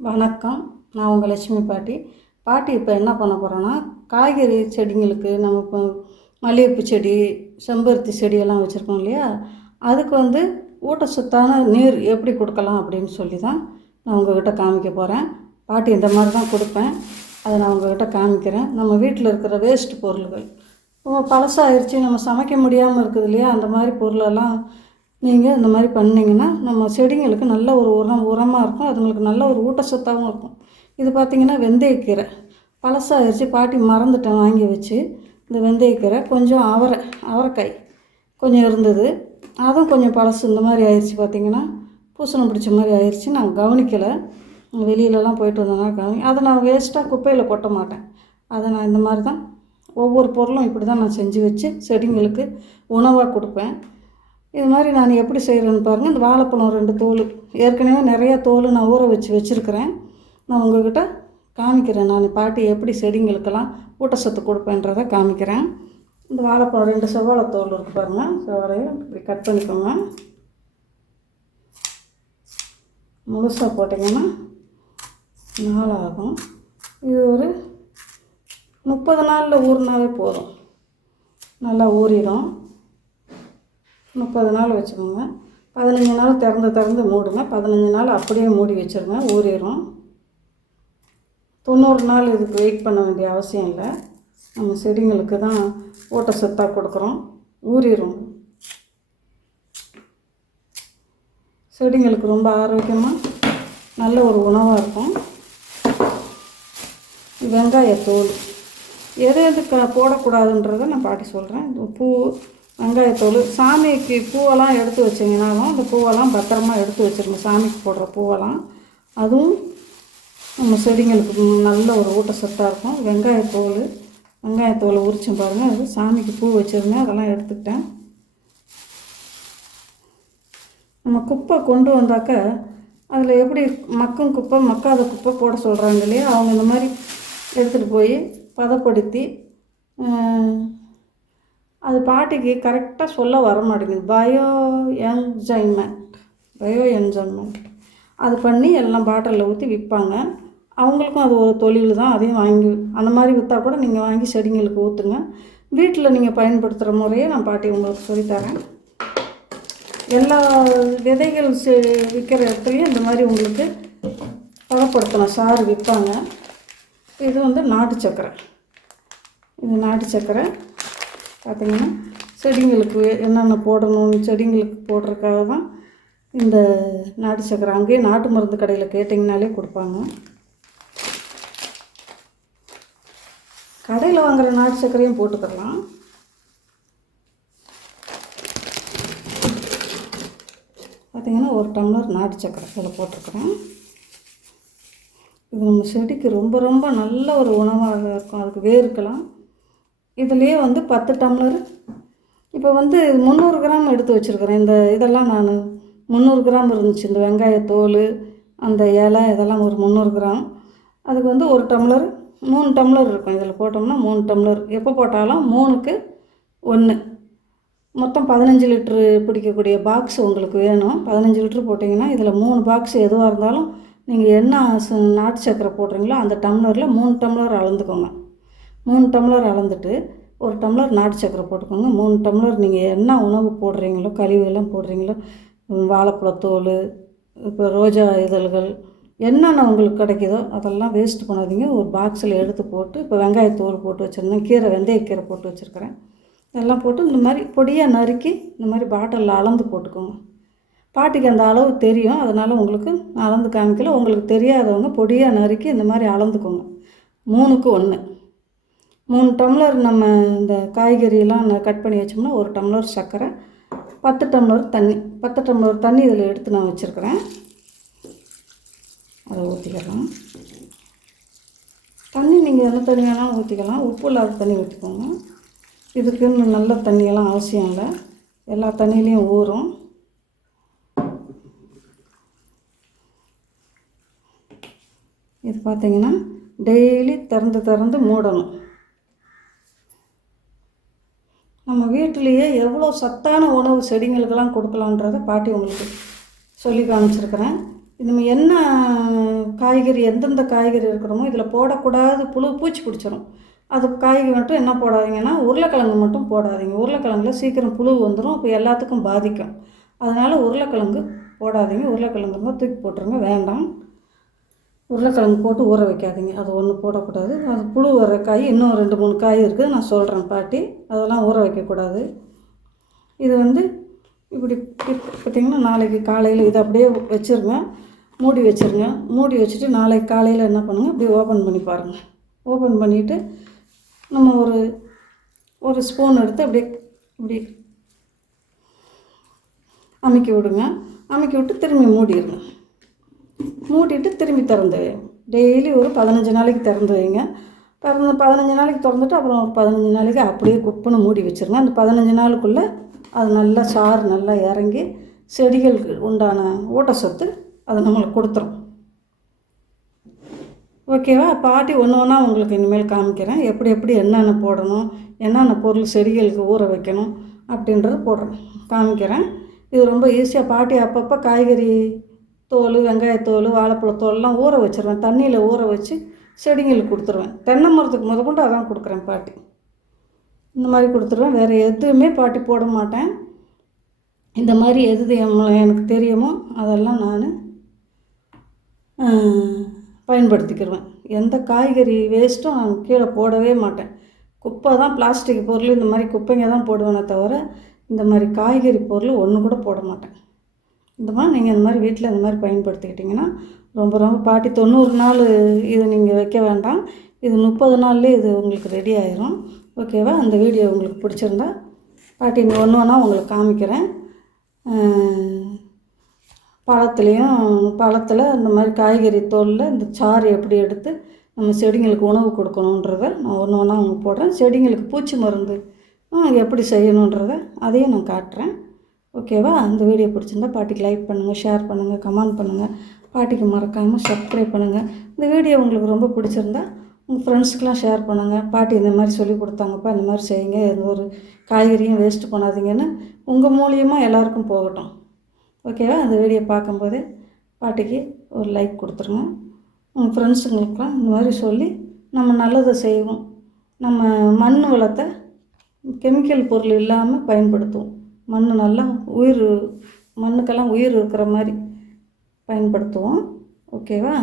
வணக்கம். நான் உங்கள் லட்சுமி பாட்டி. பாட்டி இப்போ என்ன பண்ண போகிறோன்னா காய்கறி செடிங்களுக்கு நம்ம இப்போ மல்லிகைப்பூ செடி செம்பருத்தி செடியெல்லாம் வச்சுருக்கோம் இல்லையா? அதுக்கு வந்து ஊட்டச்சத்தான நீர் எப்படி கொடுக்கலாம் அப்படின்னு சொல்லி தான் நான் உங்கள்கிட்ட காமிக்க போகிறேன் பாட்டி இந்த மாதிரி தான் கொடுப்பேன். அதை நான் உங்கள்கிட்ட காமிக்கிறேன். நம்ம வீட்டில் இருக்கிற வேஸ்ட் பொருள்கள். இப்போ பழசாயிருச்சு நம்ம சமைக்க முடியாமல் இருக்குது இல்லையா? அந்த மாதிரி பொருளெல்லாம் நீங்கள் இந்த மாதிரி பண்ணிங்கன்னா நம்ம செடிங்களுக்கு நல்ல ஒரு உரம் உரமாக இருக்கும். அதுங்களுக்கு நல்ல ஒரு ஊட்டச்சத்தாகவும் இருக்கும். இது பார்த்திங்கன்னா வெந்தயக்கீரை பழசாகிடுச்சு பாட்டி மறந்துட்டேன் வாங்கி வச்சு இந்த வெந்தயக்கீரை கொஞ்சம் அவரை அவரைக்காய் கொஞ்சம் இருந்தது. அதுவும் கொஞ்சம் பழசு இந்த மாதிரி ஆயிடுச்சு பார்த்திங்கன்னா பூசணம் பிடிச்ச மாதிரி ஆயிடுச்சு நான் கவனிக்கலை. வெளியிலலாம் போயிட்டு வந்தேன்னா கவனி அதை நான் வேஸ்ட்டாக குப்பையில் கொட்ட மாட்டேன். அதை நான் இந்த மாதிரி தான் ஒவ்வொரு பொருளும் இப்படி தான் நான் செஞ்சு வச்சு செடிங்களுக்கு உணவாக கொடுப்பேன். இது மாதிரி நான் எப்படி செய்கிறேன்னு பாருங்கள் இந்த வாழைப்பழம் ரெண்டு தோல். ஏற்கனவே நிறையா தோல் நான் ஊற வச்சு வச்சுருக்கிறேன். நான் உங்ககிட்ட காமிக்கிறேன். நான் பாட்டி எப்படி செடிங்களுக்கெல்லாம் ஊட்டச்சத்து கொடுப்பேன்றதை காமிக்கிறேன். இந்த வாழைப்பழம் ரெண்டு செவ்வாழை தோல் இருக்குது பாருங்கள் செவ்வாழையை இப்படி கட் பண்ணிக்கோங்க. முழுசாக போட்டிங்கன்னா நாளாகும். இது ஒரு முப்பது நாளில் ஊறினாவே போதும். நல்லா ஊறிடும். முப்பது நாள் வச்சுக்கோங்க. பதினஞ்சு நாள் திறந்து திறந்து மூடுங்க. பதினஞ்சு நாள் அப்படியே மூடி வச்சுருங்க. ஊறிடும் தொண்ணூறு நாள் இதுக்கு வெயிட் பண்ண வேண்டிய அவசியம் இல்லை. நம்ம செடிங்களுக்கு தான் ஊட்டச்சத்தாக கொடுக்குறோம். ஊறிடும் செடிங்களுக்கு ரொம்ப ஆரோக்கியமாக நல்ல ஒரு உணவாக இருக்கும். வெங்காயத்தோல் எது எது க போடக்கூடாதுன்றதை நான் பாட்டி சொல்கிறேன் பூ வெங்காயத்தோல் சாமிக்கு பூவெல்லாம் எடுத்து வச்சிங்கனாலும் அந்த பூவெல்லாம் பத்திரமா எடுத்து வச்சிருங்க. சாமிக்கு போடுற பூவெல்லாம். அதுவும் நம்ம செடிங்களுக்கு நல்ல ஒரு ஊட்டச்சத்தாக இருக்கும். வெங்காயத்தோல் வெங்காயத்தோலை உரிச்சும் பாருங்கள் அது சாமிக்கு பூ வச்சுருந்தேன். அதெல்லாம் எடுத்துக்கிட்டேன். நம்ம குப்பை கொண்டு வந்தாக்க அதில் எப்படி மக்கும் குப்பை மக்காத குப்பை போட சொல்கிறாங்க இல்லையா? அவங்க இந்த மாதிரி எடுத்துகிட்டு போய் பதப்படுத்தி அது பாட்டிக்கு கரெக்டாக சொல்ல வர மாட்டேங்குது. பயோ என்ஜாய்மெண்ட் பயோ என்ஜாய்மெண்ட் அது பண்ணி எல்லாம் பாட்டிலில் ஊற்றி விற்பாங்க. அவங்களுக்கும் அது ஒரு தொழில் தான். அதையும் வாங்கி அந்த மாதிரி விற்றா கூட நீங்கள் வாங்கி செடிங்களுக்கு ஊற்றுங்க வீட்டில் நீங்கள் பயன்படுத்துகிற முறையை நான் பாட்டி உங்களுக்கு சொல்லித்தரேன். எல்லா விதைகள் செ விற்கிற இடத்துலையும் இந்த மாதிரி உங்களுக்கு பதப்படுத்தலாம் சாறு விற்பாங்க. இது வந்து நாட்டு சக்கரை. இது நாட்டு சக்கரை. பார்த்திங்கன்னா செடிங்களுக்கு என்னென்ன போடணும்னு செடிங்களுக்கு போடுறதுக்காக தான் இந்த நாட்டு சக்கரை. அங்கேயே நாட்டு மருந்து கடையில் கேட்டிங்கனாலே கொடுப்பாங்க. கடையில் வாங்குகிற நாட்டு சக்கரையும் போட்டுக்கலாம். பார்த்திங்கன்னா ஒரு டம்ளர் நாட்டு சக்கரை இதில் போட்டிருக்கிறேன். இது நம்ம செடிக்கு ரொம்ப ரொம்ப நல்ல ஒரு உணவாக இருக்கும். அதுக்கு வேறுக்கலாம் இதுலேயே வந்து பத்து டம்ளர். இப்போ வந்து முந்நூறு கிராம் எடுத்து வச்சுருக்கிறேன். இந்த இதெல்லாம் நான் முந்நூறு கிராம் இருந்துச்சு. இந்த வெங்காயத்தோல் அந்த இலை இதெல்லாம் ஒரு முந்நூறு கிராம். அதுக்கு வந்து ஒரு டம்ளர் மூணு டம்ளர் இருக்கும். இதில் போட்டோம்னா மூணு டம்ளர். எப்போ போட்டாலும் மூணுக்கு ஒன்று. மொத்தம் பதினஞ்சு லிட்ரு பிடிக்கக்கூடிய பாக்ஸ் உங்களுக்கு வேணும். பதினஞ்சு லிட்ரு போட்டிங்கன்னா இதில் மூணு பாக்ஸ் எதுவாக இருந்தாலும் நீங்கள் என்ன நாட்டு சக்கரை போடுறீங்களோ அந்த டம்ளரில் மூணு டம்ளர் அளந்துக்கோங்க. மூணு டம்ளர் அளந்துட்டு ஒரு டம்ளர் நாட்டு சக்கரை போட்டுக்கோங்க. மூணு டம்ளர் நீங்கள் என்ன உணவு போடுறீங்களோ கழிவுகள்லாம் போடுறீங்களோ வாழைப்பழத்தோல் இப்போ ரோஜா இதழ்கள் என்னென்ன உங்களுக்கு கிடைக்குதோ அதெல்லாம் வேஸ்ட் பண்ணாதீங்க. ஒரு பாக்ஸில் எடுத்து போட்டு இப்போ வெங்காயத்தோல் போட்டு வச்சுருந்தேன். கீரை வெந்தயக்கீரை போட்டு வச்சுருக்கிறேன். இதெல்லாம் போட்டு இந்த மாதிரி பொடியாக நறுக்கி இந்த மாதிரி பாட்டிலில் அளந்து போட்டுக்கோங்க. பாட்டிக்கு அந்த அளவு தெரியும். அதனால் உங்களுக்கு அளந்து காமிக்கல. உங்களுக்கு தெரியாதவங்க பொடியாக நறுக்கி இந்த மாதிரி அளந்துக்கோங்க. மூணுக்கு ஒன்று மூணு டம்ளர் நம்ம இந்த காய்கறியெல்லாம் நான் கட் பண்ணி வச்சோம்னா ஒரு டம்ளர் சர்க்கரை பத்து டம்ளர் தண்ணி பத்து டம்ளர் தண்ணி இதில் எடுத்து நான் வச்சுருக்கிறேன். அதை ஊற்றிக்கலாம் தண்ணி நீங்கள் என்ன தண்ணி வேணாலும் ஊற்றிக்கலாம் உப்பு இல்லாத தண்ணி ஊற்றிக்கோங்க இதுக்குன்னு நல்ல தண்ணியெல்லாம் அவசியம் இல்லை. எல்லா தண்ணியிலையும் ஊறும். இது பார்த்தீங்கன்னா டெய்லி திறந்து திறந்து மூடணும். நம்ம வீட்டிலேயே எவ்வளோ சத்தான உணவு செடிங்களுக்கெல்லாம் கொடுக்கலான்றதை பாட்டி உங்களுக்கு சொல்லி காமிச்சிருக்கிறேன். இது நம்ம என்ன காய்கறி எந்தெந்த காய்கறி இருக்கிறோமோ இதில் போடக்கூடாது புழு பூச்சி பிடிச்சிரும். அது காய்கறி மட்டும் என்ன போடாதீங்கன்னா உருளைக்கிழங்கு மட்டும் போடாதீங்க. உருளைக்கிழங்குல சீக்கிரம் புழு வந்துடும் அப்போ எல்லாத்துக்கும் பாதிக்கும். அதனால் உருளைக்கிழங்கு போடாதீங்க. உருளைக்கிழங்கு தான் தூக்கி போட்டுருங்க. வேண்டாம். உருளைக்கிழங்கு போட்டு ஊற வைக்காதீங்க. அது ஒன்று போடக்கூடாது. அது புழு வர காய் இன்னும் ரெண்டு மூணு காய் இருக்குது. நான் சொல்கிறேன் பாட்டி. அதெல்லாம் ஊற வைக்கக்கூடாது. இது வந்து இப்படி பார்த்திங்கன்னா நாளைக்கு காலையில் இதை அப்படியே வச்சுருங்க. மூடி வச்சுருங்க. மூடி வச்சுட்டு நாளைக்கு காலையில் என்ன பண்ணுங்கள் அப்படியே ஓப்பன் பண்ணி பாருங்கள் ஓப்பன் பண்ணிவிட்டு நம்ம ஒரு ஒரு ஸ்பூன் எடுத்து அப்படியே இப்படி அமுக்கி விடுங்க. அமுக்கி விட்டு திரும்பி மூடிடுங்க. மூடிட்டு திரும்பி திறந்து. டெய்லி ஒரு பதினஞ்சு நாளைக்கு திறந்து வைங்க. பிறந்த பதினஞ்சு நாளைக்கு திறந்துட்டு அப்புறம் ஒரு பதினஞ்சு நாளைக்கு அப்படியே குப்புன்னு மூடி வச்சுருங்க. அந்த பதினஞ்சு நாளுக்குள்ளே அது நல்லா சாறு நல்லா இறங்கி செடிகளுக்கு உண்டான ஊட்டச்சத்து அது நம்மளுக்கு கொடுத்துரும். ஓகேவா? பாட்டி ஒன்று ஒன்றா உங்களுக்கு இனிமேல் காமிக்கிறேன். எப்படி எப்படி என்னென்ன போடணும் என்னென்ன பொருள் செடிகளுக்கு ஊற வைக்கணும் அப்படின்றது போடுறேன். காமிக்கிறேன். இது ரொம்ப ஈஸியாக பாட்டி அப்பப்போ காய்கறி தோல் வெங்காயத்தோல் வாழைப்பழத்தோல்லாம் ஊற வச்சிருவேன். தண்ணியில் ஊற வச்சு செடிங்களுக்கு கொடுத்துருவேன். தென்னை மரத்துக்கு முத கொண்டு அதான் கொடுக்குறேன் பாட்டி. இந்த மாதிரி கொடுத்துருவேன். வேறு எதுவுமே பாட்டி போட மாட்டேன். இந்த மாதிரி எது எம்ம- எனக்கு தெரியுமோ அதெல்லாம் நான் பயன்படுத்திக்கிடுவேன் எந்த காய்கறி வேஸ்ட்டும் நான் கீழே போடவே மாட்டேன். குப்பை தான் பிளாஸ்டிக் பொருள். இந்த மாதிரி குப்பைங்க தான் போடுவேனே தவிர இந்த மாதிரி காய்கறி பொருள் ஒன்று கூட போட மாட்டேன். இந்த மாதிரி நீங்கள் இந்த மாதிரி வீட்டில் இந்த மாதிரி பயன்படுத்திக்கிட்டிங்கன்னா ரொம்ப ரொம்ப பாட்டி தொண்ணூறு நாள் இது நீங்கள் வைக்க வேண்டாம். இது முப்பது நாள்லேயே இது உங்களுக்கு ரெடி ஆயிரும். ஓகேவா அந்த வீடியோ உங்களுக்கு பிடிச்சிருந்தா பாட்டி இங்கே ஒன்று ஒன்றா உங்களுக்கு காமிக்கிறேன். பழத்துலேயும் பழத்தில் இந்த மாதிரி காய்கறி தோலில் இந்த சாறு எப்படி எடுத்து நம்ம செடிங்களுக்கு உணவு கொடுக்கணுன்றத நான் ஒன்று ஒன்றா உங்களுக்கு போடுறேன். செடிங்களுக்கு பூச்சி மருந்து எப்படி செய்யணுன்றத அதையும் நான் காட்டுறேன். ஓகேவா? அந்த வீடியோ பிடிச்சிருந்தா பாட்டிக்கு லைக் பண்ணுங்கள் ஷேர் பண்ணுங்கள் கமெண்ட் பண்ணுங்கள் பாட்டிக்கு மறக்காமல் சப்ஸ்கிரைப் பண்ணுங்கள் இந்த வீடியோ உங்களுக்கு ரொம்ப பிடிச்சிருந்தா உங்கள் ஃப்ரெண்ட்ஸுக்கெலாம் ஷேர் பண்ணுங்கள் பாட்டி இந்த மாதிரி சொல்லி கொடுத்தாங்கப்பா இந்த மாதிரி செய்யுங்க. எந்த ஒரு காய்கறியும் வேஸ்ட்டு பண்ணாதீங்கன்னு உங்கள் மூலியமாக எல்லாருக்கும் போகட்டும். ஓகேவா? அந்த வீடியோ பார்க்கும்போது பாட்டிக்கு ஒரு லைக் கொடுத்துருங்க. உங்கள் ஃப்ரெண்ட்ஸுங்களுக்கெலாம் இந்த மாதிரி சொல்லி நம்ம நல்லதை செய்வோம். நம்ம மண் வளத்தை கெமிக்கல் பொருள் இல்லாமல் பயன்படுத்துவோம். மண் நல்லா உயிர் மண்ணுக்கெல்லாம் உயிர் இருக்கிற மாதிரி பயன்படுத்துவோம். ஓகேவா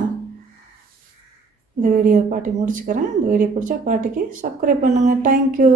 இந்த வீடியோ பாட்டி முடிச்சுக்கிறேன். இந்த வீடியோ பிடிச்சா பாட்டிக்கு சப்ஸ்கிரைப் பண்ணுங்கள் தேங்க்யூ